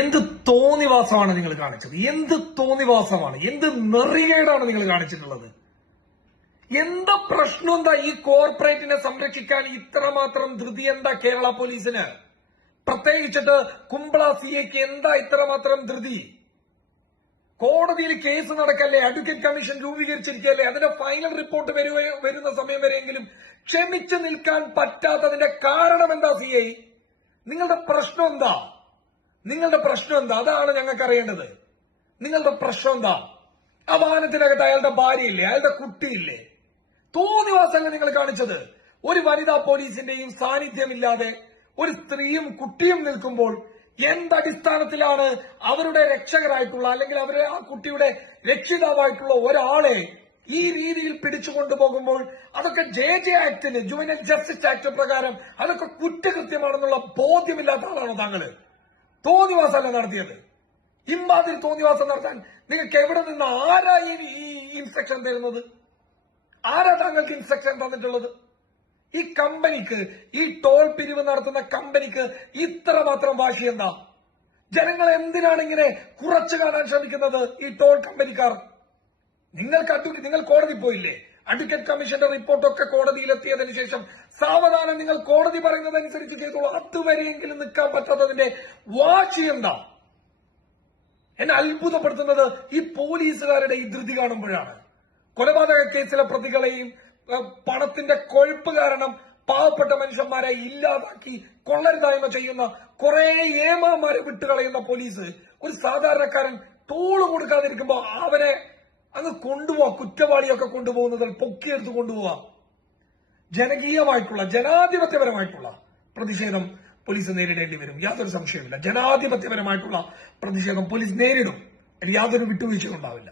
എന്ത് തോന്നിവാസമാണ് നിങ്ങൾ കാണിച്ചത്? എന്ത് തോന്നിവാസമാണ്, എന്ത് നെറികേടാണ് നിങ്ങൾ കാണിച്ചിട്ടുള്ളത്? എന്താ പ്രശ്നം? എന്താ ഈ കോർപ്പറേറ്റിനെ സംരക്ഷിക്കാൻ ഇത്രമാത്രം ധൃതി? എന്താ കേരള പോലീസിന്? പ്രത്യേകിച്ചിട്ട് കുമ്പള സിഐക്ക് എന്താ ഇത്രമാത്രം ധൃതി? കോടതിയിൽ കേസ് നടക്കല്ലേ, അഡ്വക്കേറ്റ് കമ്മീഷൻ രൂപീകരിച്ചിരിക്കല്ലേ, അതിന്റെ ഫൈനൽ റിപ്പോർട്ട് വരുന്ന സമയം വരെയെങ്കിലും ക്ഷമിച്ചു നിൽക്കാൻ പറ്റാത്തതിന്റെ കാരണം എന്താ? സിഐ, നിങ്ങളുടെ പ്രശ്നം എന്താ? നിങ്ങളുടെ പ്രശ്നം എന്താ? അതാണ് ഞങ്ങൾക്ക് അറിയേണ്ടത്. നിങ്ങളുടെ പ്രശ്നം എന്താ? ആ വാഹനത്തിനകത്ത് അയാളുടെ ഭാര്യയില്ലേ, അയാളുടെ കുട്ടിയില്ലേ? തോന്നിവാസങ്ങൾ നിങ്ങൾ കാണിച്ചത്. ഒരു വനിതാ പോലീസിന്റെയും സാന്നിധ്യമില്ലാതെ ഒരു സ്ത്രീയും കുട്ടിയും നിൽക്കുമ്പോൾ എന്തടിസ്ഥാനത്തിലാണ് അവരുടെ രക്ഷകരായിട്ടുള്ള, അല്ലെങ്കിൽ അവരെ ആ കുട്ടിയുടെ രക്ഷിതാവായിട്ടുള്ള ഒരാളെ ഈ രീതിയിൽ പിടിച്ചു കൊണ്ടുപോകുമ്പോൾ അതൊക്കെ ജെ ആക്ടിന്, ജുവനൈൽ ജസ്റ്റിസ് ആക്ട് പ്രകാരം അതൊക്കെ കുറ്റകൃത്യമാണെന്നുള്ള ബോധ്യമില്ലാത്ത ആളാണോ താങ്കള്? തോന്നിവാസമല്ല നടത്തിയത്. ഇമാതിരി തോന്നിവാസം നടത്താൻ നിങ്ങൾക്ക് എവിടെ നിന്ന്, ആരാ ഈ ഇൻസ്ട്രക്ഷൻ തരുന്നത്? ആരാ താങ്കൾക്ക് ഇൻസ്ട്രക്ഷൻ തന്നിട്ടുള്ളത്? ഈ കമ്പനിക്ക്, ഈ ടോൾ പിരിവ് നടത്തുന്ന കമ്പനിക്ക് ഇത്രമാത്രം വാശി എന്താ? ജനങ്ങൾ എന്തിനാണ് ഇങ്ങനെ കുറച്ചു കാണാൻ ശ്രമിക്കുന്നത്? ഈ ടോൾ കമ്പനിക്കാർ, നിങ്ങൾ കോടതി പോയില്ലേ? അഡ്വക്കേറ്റ് കമ്മീഷന്റെ റിപ്പോർട്ടൊക്കെ കോടതിയിലെത്തിയതിനു ശേഷം സാവധാനം നിങ്ങൾ കോടതി പറയുന്നതനുസരിച്ച് ചെയ്തോളൂ. അതുവരെയെങ്കിലും നിൽക്കാൻ പറ്റാത്തതിന്റെ വാശി എന്താ? എന്നെ അത്ഭുതപ്പെടുത്തുന്നത് ഈ പോലീസുകാരുടെ ഈ ധൃതി കാണുമ്പോഴാണ്. കൊലപാതക കേസിലെ പ്രതികളെയും പണത്തിന്റെ കൊഴുപ്പ് കാരണം പാവപ്പെട്ട മനുഷ്യന്മാരെ ഇല്ലാതാക്കി കൊള്ളരുതായ്മ ചെയ്യുന്ന കുറെ ഏമാമാരെ വിട്ടുകളയുന്ന പോലീസ് ഒരു സാധാരണക്കാരൻ ടോള് കൊടുക്കാതിരിക്കുമ്പോ അവരെ അങ്ങ് കൊണ്ടുപോവാ, കുറ്റവാളിയൊക്കെ കൊണ്ടുപോകുന്നത് പൊക്കിയെടുത്ത് കൊണ്ടുപോവാ. ജനകീയമായിട്ടുള്ള, ജനാധിപത്യപരമായിട്ടുള്ള പ്രതിഷേധം പോലീസ് നേരിടേണ്ടി വരും, യാതൊരു സംശയമില്ല. ജനാധിപത്യപരമായിട്ടുള്ള പ്രതിഷേധം പോലീസ് നേരിടും, യാതൊരു വിട്ടുവീഴ്ചയും ഉണ്ടാവില്ല.